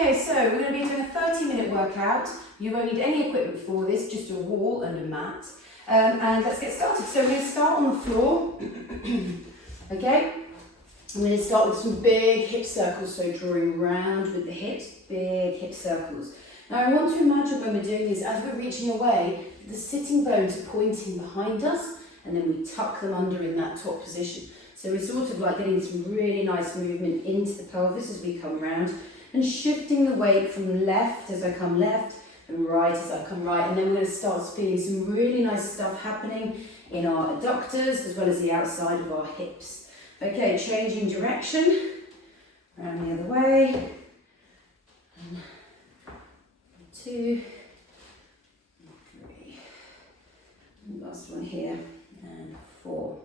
Okay, so we're going to be doing a 30-minute workout. You won't need any equipment for this, just a wall and a mat. And let's get started. So we're going to start on the floor. Okay, I'm going to start with some big hip circles, so drawing round with the hips, big hip circles. Now I want to imagine when we're doing these, as we're reaching away, the sitting bones are pointing behind us, and then we tuck them under in that top position. So we're sort of like getting some really nice movement into the pelvis as we come round, and shifting the weight from left as I come left, and right as I come right. And then we're going to start feeling some really nice stuff happening in our adductors as well as the outside of our hips. Okay, changing direction, around the other way. 2, 3, and last one here, and 4.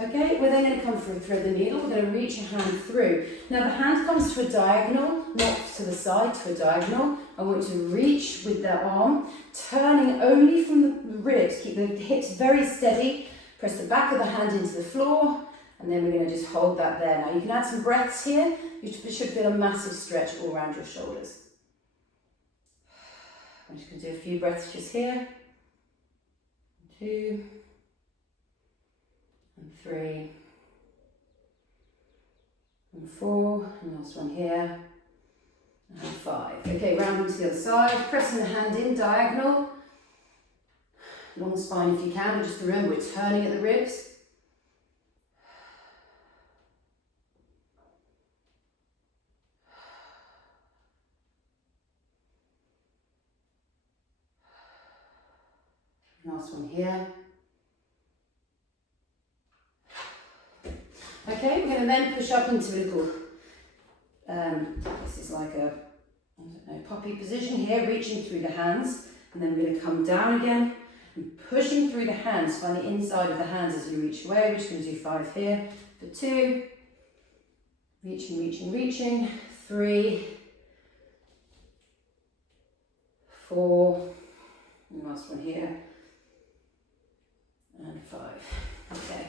Okay, we're then going to come through, thread the needle. We're going to reach a hand through. Now the hand comes to a diagonal, not to the side, to a diagonal. I want you to reach with the arm, turning only from the ribs. Keep the hips very steady. Press the back of the hand into the floor, and then we're going to just hold that there. Now you can add some breaths here. You should feel a massive stretch all around your shoulders. I'm just going to do a few breaths just here. 2, and 3, and 4, and last one here, and 5. Okay, round onto the other side, pressing the hand in, diagonal, long spine if you can, but just remember we're turning at the ribs. Last one here. Okay, we're going to then push up into a little, this is like a, I don't know, poppy position here, reaching through the hands, and then we're going to come down again, and pushing through the hands, find the inside of the hands as you reach away. We're just going to do 5 here, for 2, reaching, reaching, reaching, 3, 4, and last one here, and 5, okay.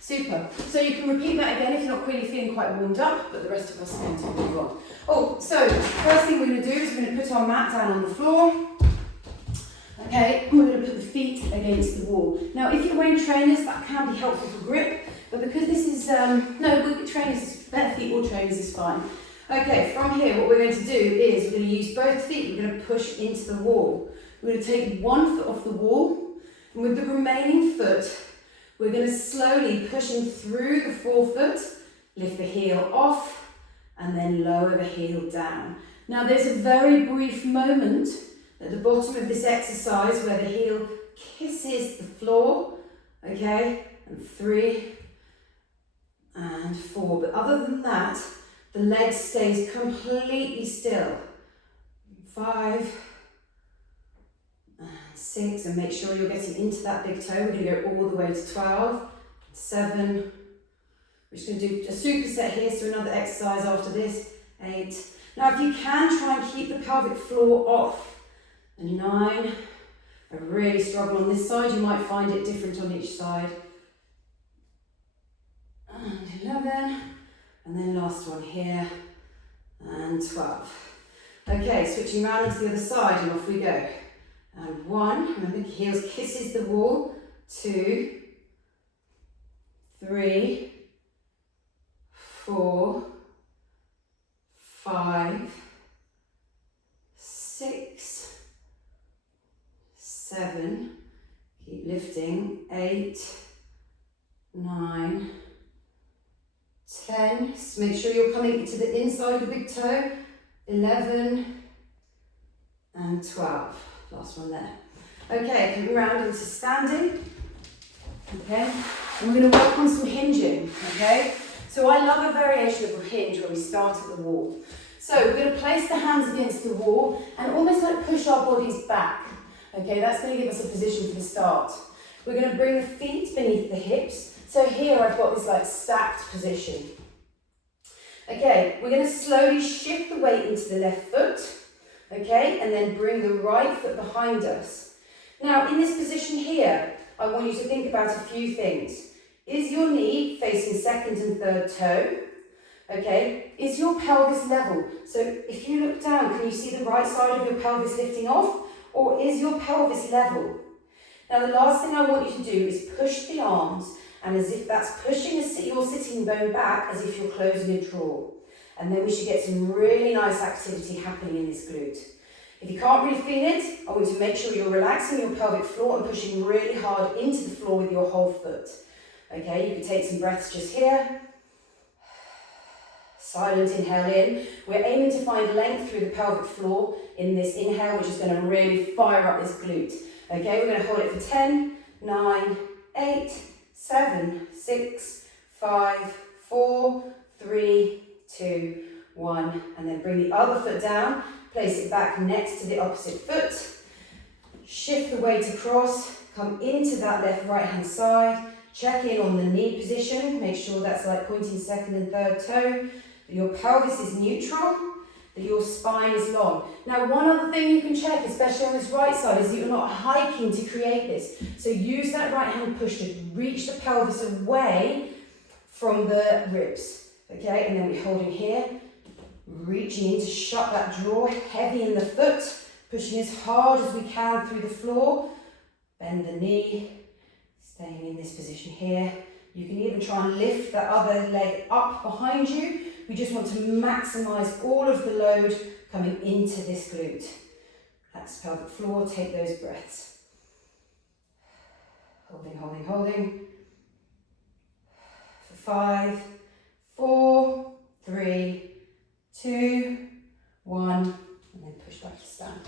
Super. So you can repeat that again if you're not really feeling quite warmed up, but the rest of us are going to move on. Oh, so first thing we're going to do is we're going to put our mat down on the floor. Okay, and we're going to put the feet against the wall. Now, if you're wearing trainers, that can be helpful for grip, but because this is, trainers, bare feet or trainers is fine. Okay, from here, what we're going to do is we're going to use both feet. We're going to push into the wall. We're going to take one foot off the wall, and with the remaining foot, we're going to slowly pushing through the forefoot, lift the heel off, and then lower the heel down. Now there's a very brief moment at the bottom of this exercise where the heel kisses the floor, okay, and 3 and 4. But other than that, the leg stays completely still. 5, 6, and make sure you're getting into that big toe. We're going to go all the way to 12, 7. We're just going to do a superset here, so another exercise after this, 8. Now if you can, try and keep the pelvic floor off. And 9. I really struggle on this side, you might find it different on each side. And 11, and then last one here, and 12. Okay, switching around into the other side, and off we go. And 1, remember the heels kisses the wall, 2, 3, 4, 5, 6, 7, keep lifting, 8, 9, 10, so make sure you're coming to the inside of the big toe, 11, and 12. Last one there. Okay, coming round into standing. Okay, and we're going to work on some hinging. Okay, so I love a variation of a hinge where we start at the wall. So we're going to place the hands against the wall and almost like push our bodies back. Okay, that's going to give us a position for the start. We're going to bring the feet beneath the hips. So here I've got this like stacked position. Okay, we're going to slowly shift the weight into the left foot. Okay, and then bring the right foot behind us. Now, in this position here, I want you to think about a few things. Is your knee facing second and third toe? Okay, is your pelvis level? So if you look down, can you see the right side of your pelvis lifting off? Or is your pelvis level? Now the last thing I want you to do is push the arms, and as if that's pushing your sitting bone back as if you're closing a drawer. And then we should get some really nice activity happening in this glute. If you can't really feel it, I want you to make sure you're relaxing your pelvic floor and pushing really hard into the floor with your whole foot. Okay, you can take some breaths just here. Silent inhale in. We're aiming to find length through the pelvic floor in this inhale, which is going to really fire up this glute. Okay, we're going to hold it for 10, 9, 8, 7, 6, 5, 4, 3, 2, 1. And then bring the other foot down. Place it back next to the opposite foot. Shift the weight across. Come into that left right hand side. Check in on the knee position. Make sure that's like pointing second and third toe. That your pelvis is neutral. That your spine is long. Now, one other thing you can check, especially on this right side, is that you're not hiking to create this. So use that right hand push to reach the pelvis away from the ribs. Okay, and then we're holding here. Reaching in to shut that drawer, heavy in the foot. Pushing as hard as we can through the floor. Bend the knee. Staying in this position here. You can even try and lift the other leg up behind you. We just want to maximise all of the load coming into this glute. Relax the pelvic floor, take those breaths. Holding, holding, holding. For 5, 4, 3, 2, 1, and then push back to stand.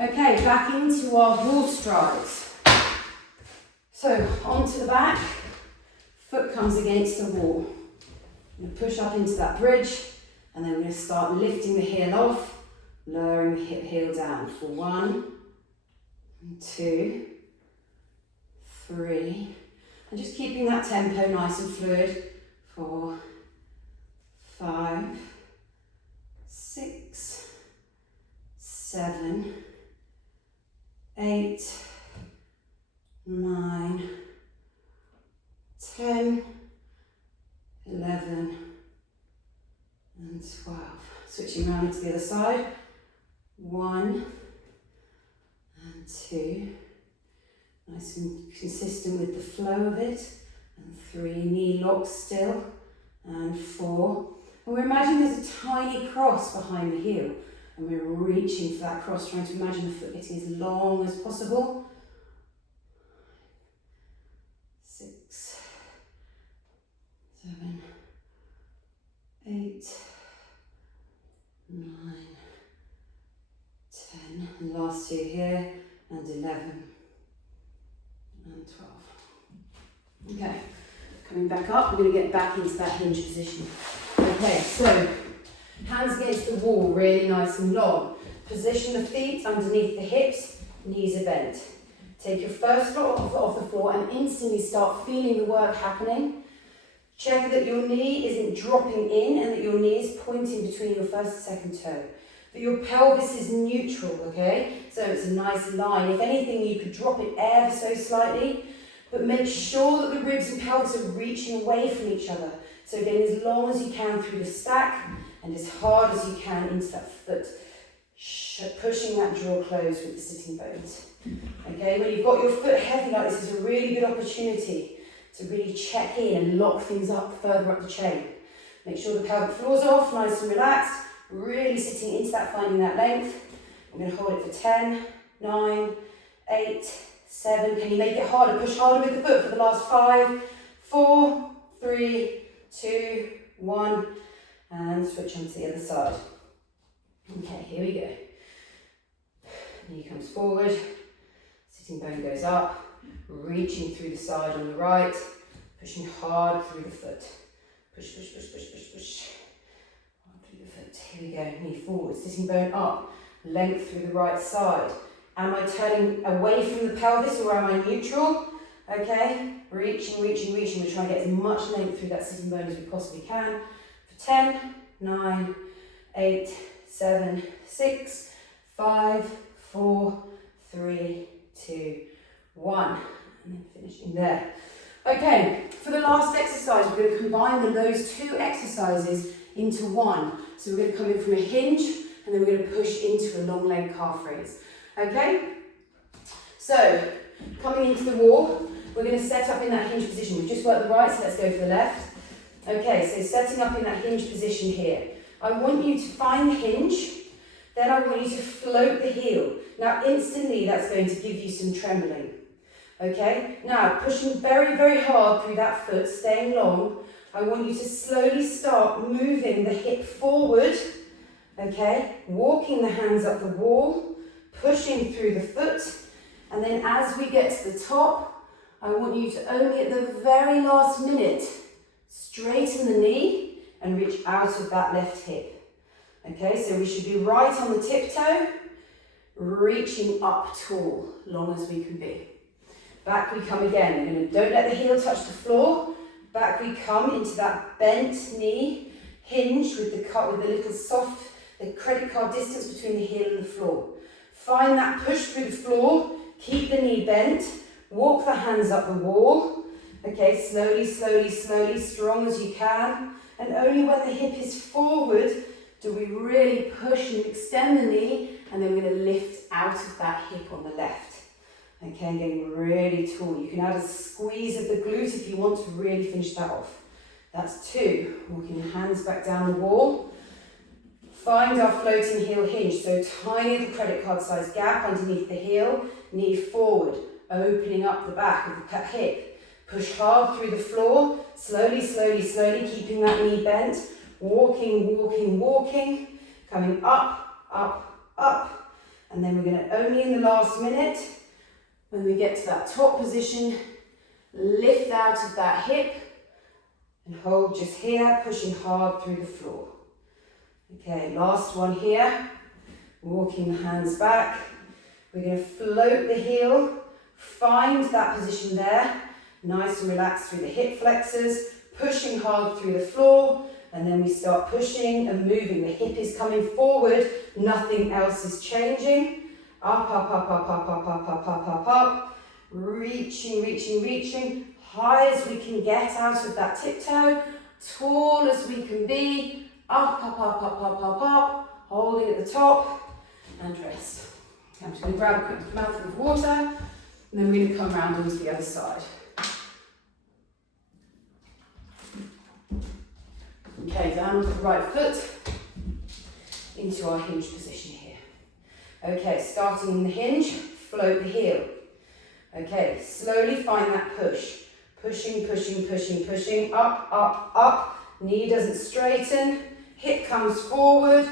Okay, back into our horse strides. So onto the back, foot comes against the wall. I'm going to push up into that bridge, and then we're going to start lifting the heel off, lowering the heel down for 1, 2, 3, and just keeping that tempo nice and fluid. 4, 5, 6, 7, 8, 9, 10, 11 and 12. Switching around to the other side. 1 and 2. Nice and consistent with the flow of it. And 3, knee locks still. And 4. And we're imagining there's a tiny cross behind the heel. And we're reaching for that cross, trying to imagine the foot getting as long as possible. 6, 7, 8, 9, 10, and last 2 here, and 11, and 12. Okay, coming back up, we're going to get back into that hinge position. Okay, so hands against the wall, really nice and long. Position the feet underneath the hips, knees are bent. Take your first foot off the floor and instantly start feeling the work happening. Check that your knee isn't dropping in and that your knee is pointing between your first and second toe. That your pelvis is neutral, okay? So it's a nice line. If anything, you could drop it ever so slightly, but make sure that the ribs and pelvis are reaching away from each other. So again, as long as you can through the stack and as hard as you can into that foot. Pushing that jaw closed with the sitting bones. Okay, when you've got your foot heavy like this, is a really good opportunity to really check in and lock things up further up the chain. Make sure the pelvic floor's off, nice and relaxed, really sitting into that, finding that length. I'm going to hold it for 10, 9, 8, 7. Can you make it harder? Push harder with the foot for the last 5, 4, 3, 2, 1, and switch on to the other side. Okay, here we go. Knee comes forward, sitting bone goes up, reaching through the side on the right, pushing hard through the foot. Push, push, push, push, push, push. Hard through the foot. Here we go, knee forward, sitting bone up, length through the right side. Am I turning away from the pelvis or am I neutral? Okay, reaching, reaching, reaching. We're trying to get as much length through that sitting bone as we possibly can. For 10, 9, 8, 7, 6, 5, 4, 3, 2, 1. And then finishing there. Okay, for the last exercise, we're going to combine those 2 exercises into one. So we're going to come in from a hinge, and then we're going to push into a long leg calf raise. Okay? So, coming into the wall, we're going to set up in that hinge position. We've just worked the right, so let's go for the left. Okay, so setting up in that hinge position here. I want you to find the hinge, then I want you to float the heel. Now, instantly, that's going to give you some trembling. Okay? Now, pushing very, very hard through that foot, staying long, I want you to slowly start moving the hip forward. Okay? Walking the hands up the wall, pushing through the foot, and then as we get to the top, I want you to only at the very last minute straighten the knee and reach out of that left hip. Okay, so we should be right on the tiptoe, reaching up tall, long as we can be. Back we come again. Don't let the heel touch the floor. Back we come into that bent knee, hinge with the little soft, the credit card distance between the heel and the floor. Find that push through the floor. Keep the knee bent, walk the hands up the wall, okay, slowly, slowly, slowly, strong as you can, and only when the hip is forward do we really push and extend the knee, and then we're going to lift out of that hip on the left, okay, and getting really tall. You can add a squeeze of the glute if you want to really finish that off. That's 2, walking the hands back down the wall. Find our floating heel hinge, so tiny little credit card size gap underneath the heel, knee forward, opening up the back of the hip. Push hard through the floor, slowly, slowly, slowly, keeping that knee bent, walking, walking, walking, coming up, up, up, and then we're going to only in the last minute, when we get to that top position, lift out of that hip, and hold just here, pushing hard through the floor. Okay, last one here, walking the hands back. We're going to float the heel, find that position there, nice and relaxed through the hip flexors, pushing hard through the floor, and then we start pushing and moving. The hip is coming forward, nothing else is changing. Up, up, up, up, up, up, up, up, up, up, up, reaching, reaching, reaching, high as we can get out of that tiptoe, tall as we can be, up, up, up, up, up, up, up, holding at the top, and rest. I'm just going to grab a quick mouthful of water, and then we're going to come around onto the other side. Okay, down onto the right foot, into our hinge position here. Okay, starting in the hinge, float the heel. Okay, slowly find that push. Pushing, pushing, pushing, pushing, up, up, up. Knee doesn't straighten, hip comes forward.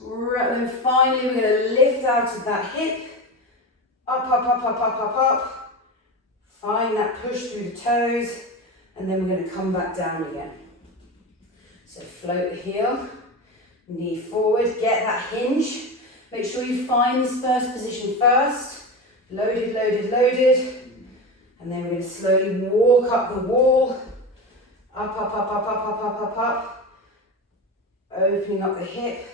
And then finally we're going to lift out of that hip. Up, up, up, up, up, up, up. Find that push through the toes. And then we're going to come back down again. So float the heel, knee forward, get that hinge. Make sure you find this first position first. Loaded, loaded, loaded. And then we're going to slowly walk up the wall. Up, up, up, up, up, up, up, up, up. Opening up the hip.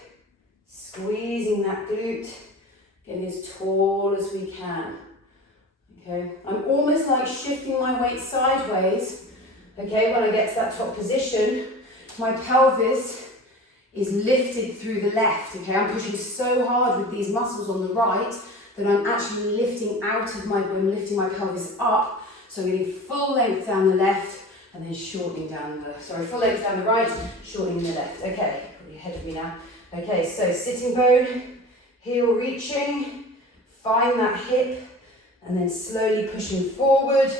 Squeezing that glute. Getting as tall as we can. Okay, I'm almost like shifting my weight sideways. Okay, when I get to that top position, my pelvis is lifted through the left. Okay, I'm pushing so hard with these muscles on the right that I'm actually lifting out of I'm lifting my pelvis up. So I'm getting full length down the left and then shortening down full length down the right, shortening the left. Okay, probably ahead of me now. Okay, so sitting bone, heel reaching, find that hip, and then slowly pushing forward,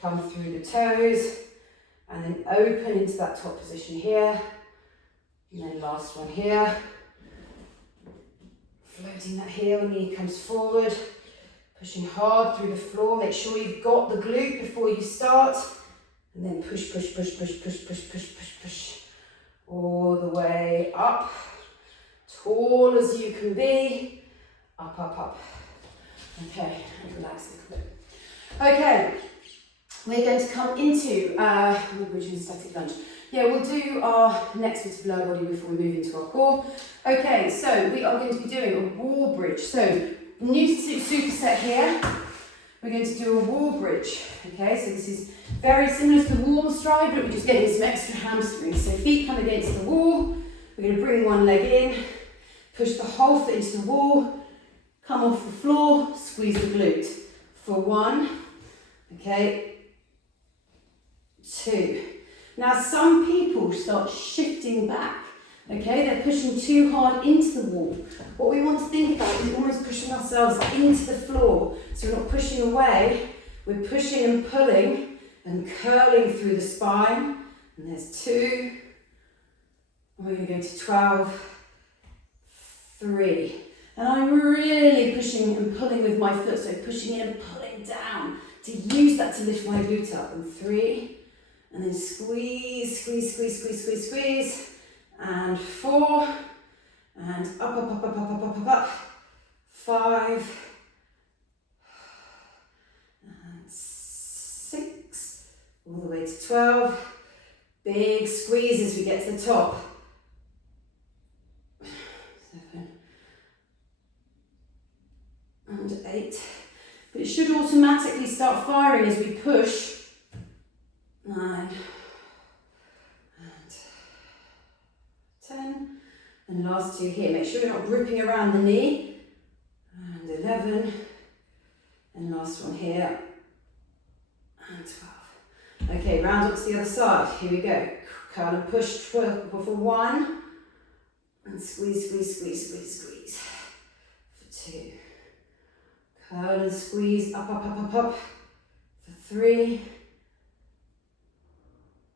come through the toes, and then open into that top position here. And then last one here. Floating that heel, knee comes forward, pushing hard through the floor. Make sure you've got the glute before you start. And then push, push, push, push, push, push, push, push, push. All the way up. Tall as you can be. Up, up, up. Okay, and relax a little bit. Okay, we're going to come into bridge and static lunge. Yeah, we'll do our next bit of lower body before we move into our core. Okay, so we are going to be doing a wall bridge. So, new superset here. we're going to do a wall bridge. Okay, so this is very similar to the wall stride, but we're just getting some extra hamstrings. So feet come against the wall. We're going to bring one leg in, push the whole foot into the wall, come off the floor, squeeze the glute. For 1, okay, 2. Now some people start shifting back. Okay, they're pushing too hard into the wall. What we want to think about is almost pushing ourselves into the floor. So we're not pushing away, we're pushing and pulling and curling through the spine. And there's 2. And we're going to go to 12, 3. And I'm really pushing and pulling with my foot, so pushing in and pulling down to use that to lift my glute up. And 3, and then squeeze, squeeze, squeeze, squeeze, squeeze, squeeze. And 4, and up, up, up, up, up, up, up, up, up. 5, and 6, all the way to 12. Big squeeze as we get to the top. 7, and 8. But it should automatically start firing as we push. 9. 10, and last 2 here. Make sure we're not gripping around the knee. And 11, and last one here. And 12. Okay, round up to the other side. Here we go. Curl and push for 1, and squeeze, squeeze, squeeze, squeeze, squeeze. For 2. Curl and squeeze, up, up, up, up, up. For 3,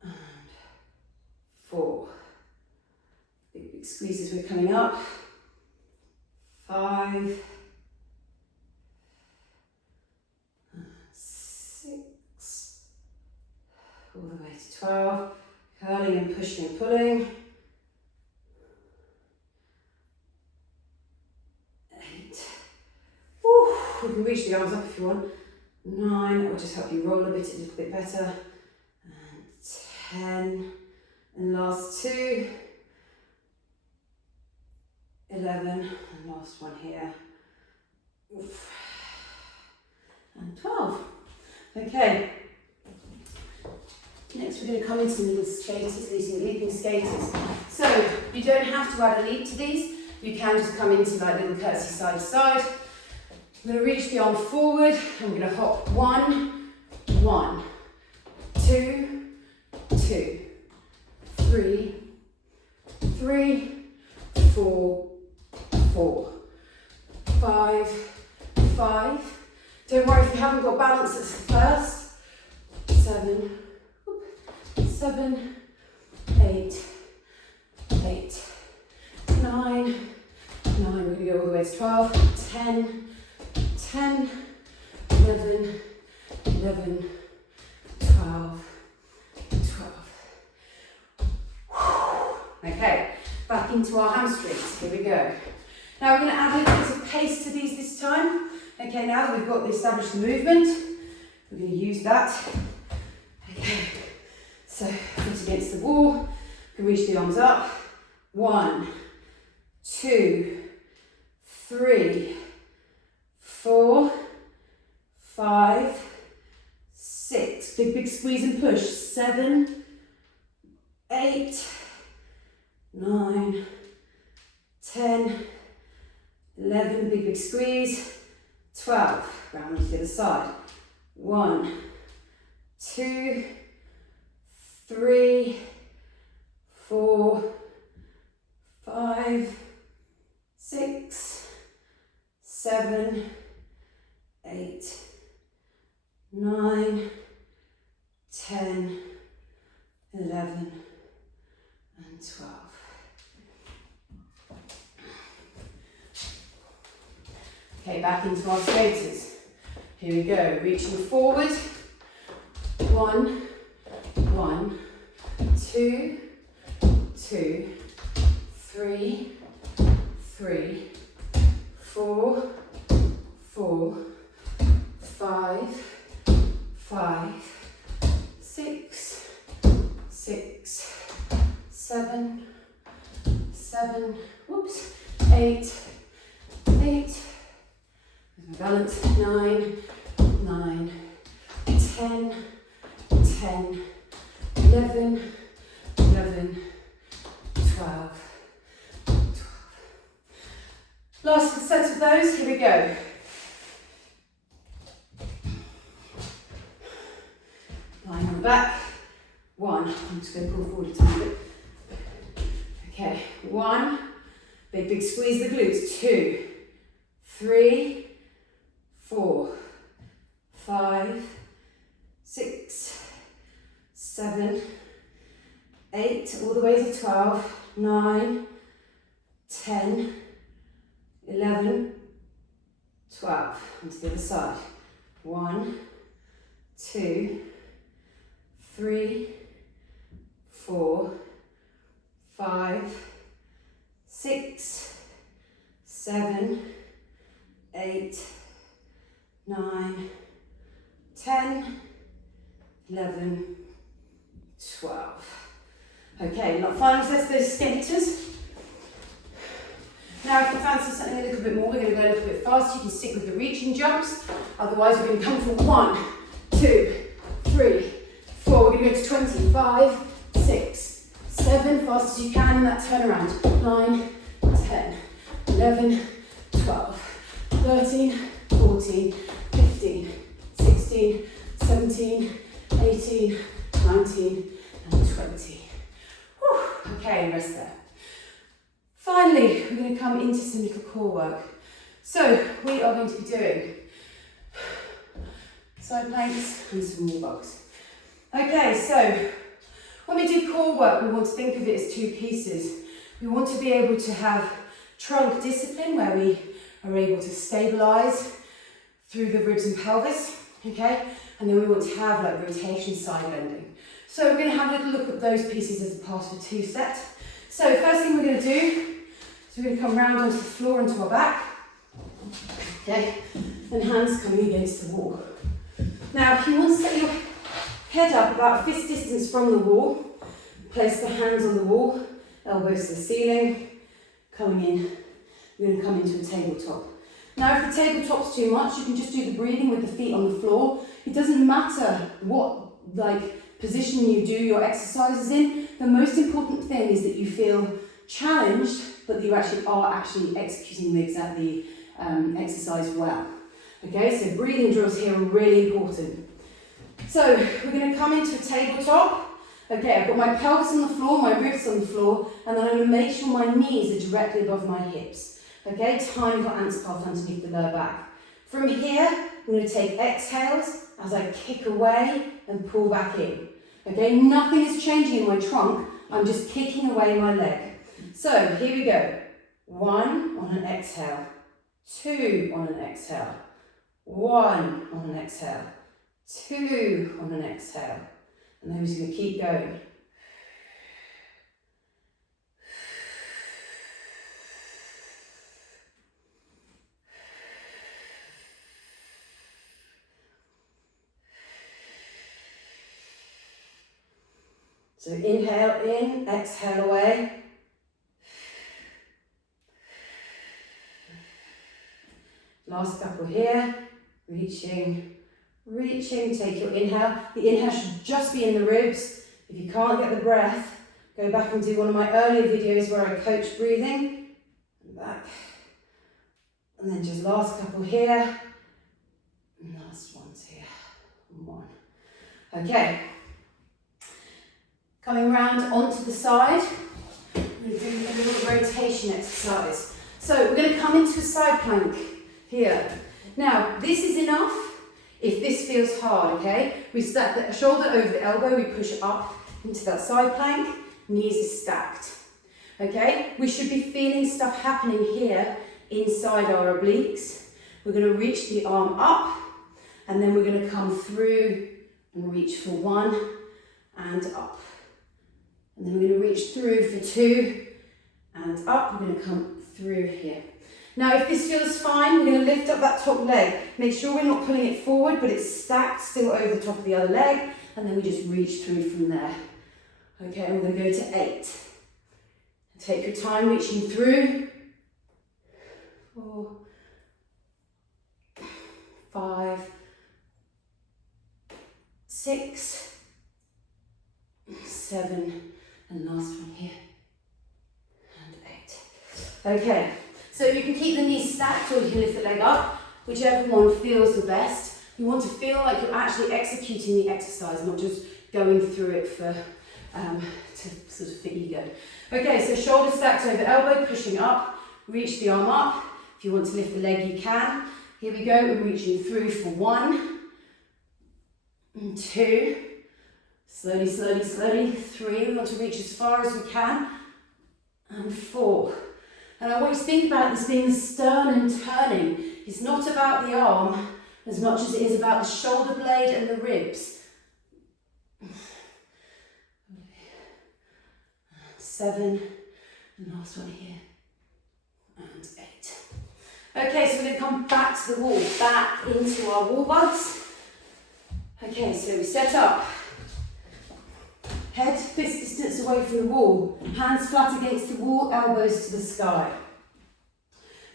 and 4. Big squeeze as we're coming up. 5, 6, all the way to 12. Curling and pushing and pulling. 8. Woo, you can reach the arms up if you want. 9, that will just help you roll a little bit better. And 10, and last 2. 11, and last one here. Oof. And 12. Okay. Next we're going to come into little skaters, these leaping skaters. So you don't have to add a leap to these. You can just come into like little curtsy side to side. I'm going to reach the arm forward. I'm going to hop 1, 1, 2, 2, 3, 3, 4, 4, 5, 5. Don't worry if you haven't got balance, that's the first. 7, 7, 8, 8, 9, 9. We're going to go all the way to 12, 10, 10, 11, 11, 12, 12. Okay, back into our hamstrings. Here we go. Now we're going to add a little bit of pace to these this time. Okay, now that we've got the established movement, we're going to use that. Okay, so foot against the wall, you can reach the arms up. 1, 2, 3, 4, 5, 6. Big squeeze and push. 7, 8, 9, 10, 11, big squeeze. 12, round to the other side. 1, 2, 3, 4, 5, 6, 7, 8, 9, 10, 11, and 12. Okay, back into our skaters. Here we go, reaching forward. 1, 1, 2, 2, 3, 3, 4, 4, 5, 5, 6, 6, 7, 7, whoops, 8, 8, balance, 9, 9, 10, 11, 11, 12. Last set of those, here we go. Lying on the back, 1, I'm just going to pull forward a tiny bit. Okay, 1, big squeeze the glutes, 2, 3, 4, 5, 6, 7, 8, all the way to 12, 9, 10, 11, 12, and to the other side, 1, 2, 3, 4, 5, 6, 7, 8, 9, 10, 11, 12. Okay, now final set of those skaters. Now if you fancy something a little bit more, we're going to go a little bit faster. You can stick with the reaching jumps. Otherwise we're going to come for 1, 2, 3, 4. We're going to go to 20, 5, 6, 7, fast as you can in that turnaround. 9, 10, 11, 12, 13, 14, 15, 16, 17, 18, 19, and 20. Whew. Okay, rest there. Finally, we're going to come into some little core work. So we are going to be doing side planks and some wall bugs. Okay, so when we do core work, we want to think of it as 2 pieces. We want to be able to have trunk discipline where we are able to stabilize through the ribs and pelvis, okay? And then we want to have like rotation side bending. So we're going to have a little look at those pieces as a pass for 2 set. So first thing we're going to do is we're going to come round onto the floor, onto our back, okay? And hands coming against the wall. Now if you want to set your head up about a fist distance from the wall, place the hands on the wall, elbows to the ceiling, coming in, you're going to come into a tabletop. Now if the tabletop's too much, you can just do the breathing with the feet on the floor. It doesn't matter what position you do your exercises in. The most important thing is that you feel challenged, but that you are actually executing the exercise well. Okay, so breathing drills here are really important. So we're going to come into a tabletop. Okay, I've got my pelvis on the floor, my ribs on the floor, and then I'm going to make sure my knees are directly above my hips. Okay, tiny little ants calf underneath the lower back. From here, I'm going to take exhales as I kick away and pull back in. Okay, nothing is changing in my trunk, I'm just kicking away my leg. So here we go. 1 on an exhale, 2 on an exhale, 1 on an exhale, 2 on an exhale, and then we're just going to keep going. So inhale in, exhale away. Last couple here, reaching, take your inhale. The inhale should just be in the ribs. If you can't get the breath, go back and do one of my earlier videos where I coach breathing. And back. And then just last couple here. And last ones here. 1. Okay. Coming round onto the side, we're going to do a little rotation exercise. So we're going to come into a side plank here. Now, this is enough if this feels hard, okay? We stack the shoulder over the elbow, we push up into that side plank, knees are stacked, okay? We should be feeling stuff happening here inside our obliques. We're going to reach the arm up, and then we're going to come through and reach for 1 and up. And then we're going to reach through for 2 and up. We're going to come through here. Now, if this feels fine, we're going to lift up that top leg. Make sure we're not pulling it forward, but it's stacked still over the top of the other leg. And then we just reach through from there. Okay, and we're going to go to 8. Take your time reaching through. 4, 5, 6, 7, and last one here, and 8. Okay, so you can keep the knees stacked or you can lift the leg up, whichever one feels the best. You want to feel like you're actually executing the exercise, not just going through it for to sort of for ego. Okay, so shoulder stacked over elbow, pushing up, reach the arm up. If you want to lift the leg, you can. Here we go, we're reaching through for 1, and 2, slowly, slowly, slowly, 3, we want to reach as far as we can, and 4. And I want you to think about this being the sternum turning. It's not about the arm as much as it is about the shoulder blade and the ribs. 7, and last one here, and 8. Okay, so we're going to come back to the wall, back into our wall buds. Okay, so we set up, head fist distance away from the wall, hands flat against the wall, elbows to the sky.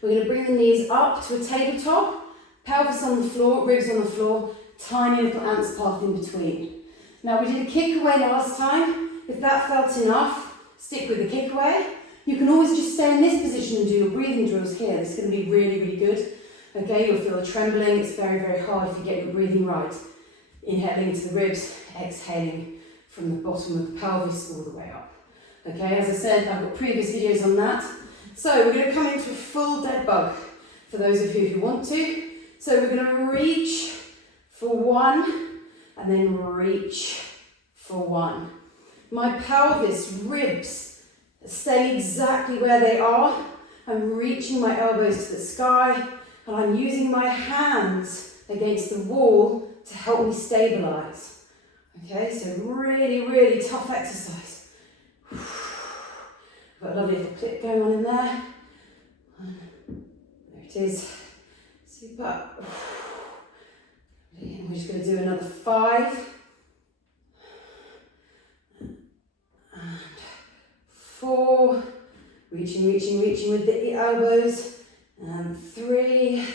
We're going to bring the knees up to a tabletop, pelvis on the floor, ribs on the floor, tiny little ants path in between. Now we did a kick away last time. If that felt enough, stick with the kick away. You can always just stay in this position and do your breathing drills here. This is going to be really, really good. Okay, you'll feel the trembling. It's very, very hard if you get your breathing right. Inhaling into the ribs, exhaling from the bottom of the pelvis all the way up. Okay, as I said, I've got previous videos on that. So we're going to come into a full dead bug for those of you who want to. So we're going to reach for 1 and then reach for 1. My pelvis, ribs, stay exactly where they are. I'm reaching my elbows to the sky and I'm using my hands against the wall to help me stabilize. Okay, so really, really tough exercise. Got a lovely little clip going on in there. There it is. Super. And we're just going to do another 5. And 4. Reaching, reaching, reaching with the elbows. And 3.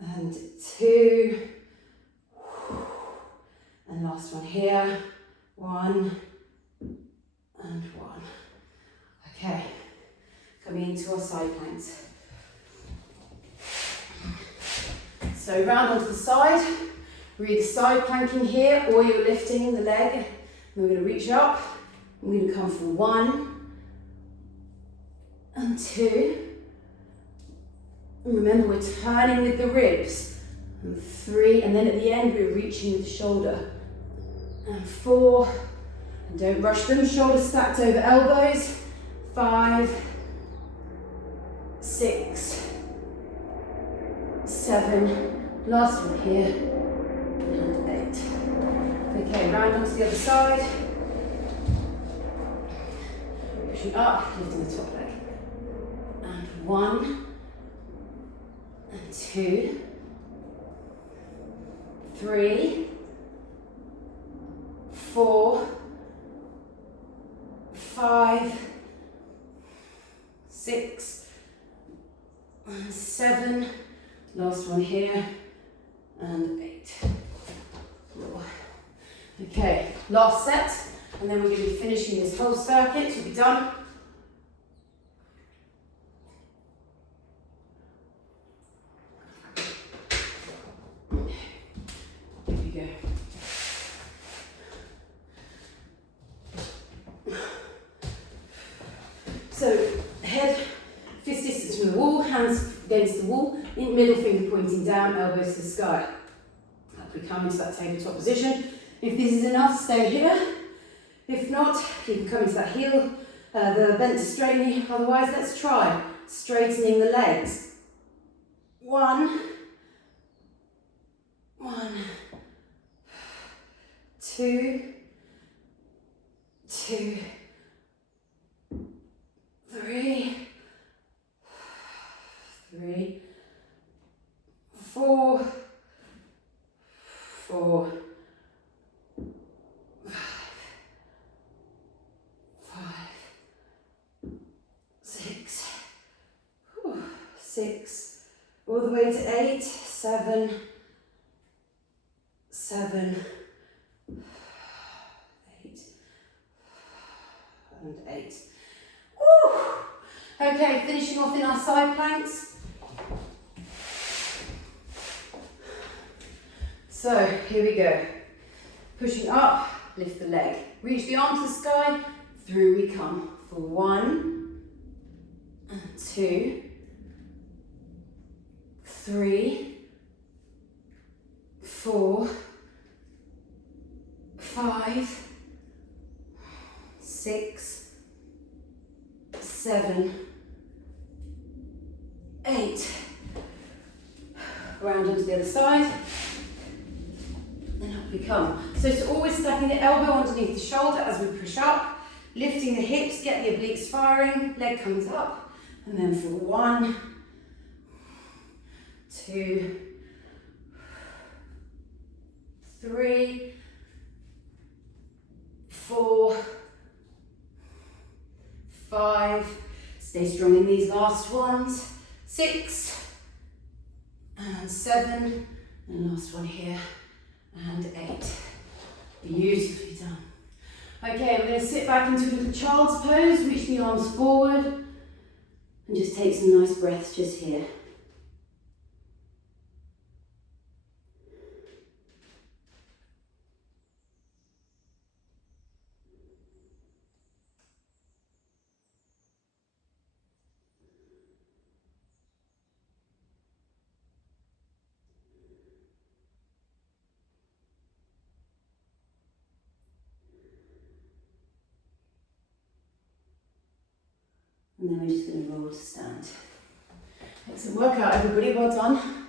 And 2. And last one here. 1. And 1. Okay. Coming into our side planks. So round onto the side. We're either side planking here or you're lifting the leg. And we're going to reach up. We're going to come for 1 and 2. And remember, we're turning with the ribs. And 3. And then at the end, we're reaching with the shoulder. And 4. And don't rush them. Shoulders stacked over elbows. 5, 6, 7. Last one here, and 8. Okay, round onto the other side. Pushing up, lifting the top leg. And 1, and 2, 3, 4, 5, 6, and 7. Last one here. And 8. Okay, last set, and then we're going to be finishing this whole circuit. We'll be done. Here we go. So, head, fist distance from the wall, hands against the wall, middle finger pointing down, elbows to the sky. As we come into that tabletop position. If this is enough, stay here. If not, you can come into that heel, the bent to straightening. Otherwise, let's try straightening the legs. 1, 2, 2, 3, 3, 4, 4, 5, 6, 6, all the way to 8, 7, 7, and 8. Woo! Okay, finishing off in our side planks. So here we go. Pushing up, lift the leg. Reach the arm to the sky, through we come. For 1, and 2, 3, 4, 5, 6, 7, 8. Round onto the other side. And up we come. So it's always stacking the elbow underneath the shoulder as we push up, lifting the hips, get the obliques firing, leg comes up, and then for 1, 2, 3, 4, 5, stay strong in these last ones, 6, and 7, and last one here, and 8. Beautifully done. Okay, we're going to sit back into a little child's pose, reach the arms forward, and just take some nice breaths just here. And then we're just going to roll to stand. Excellent workout, everybody. Well done.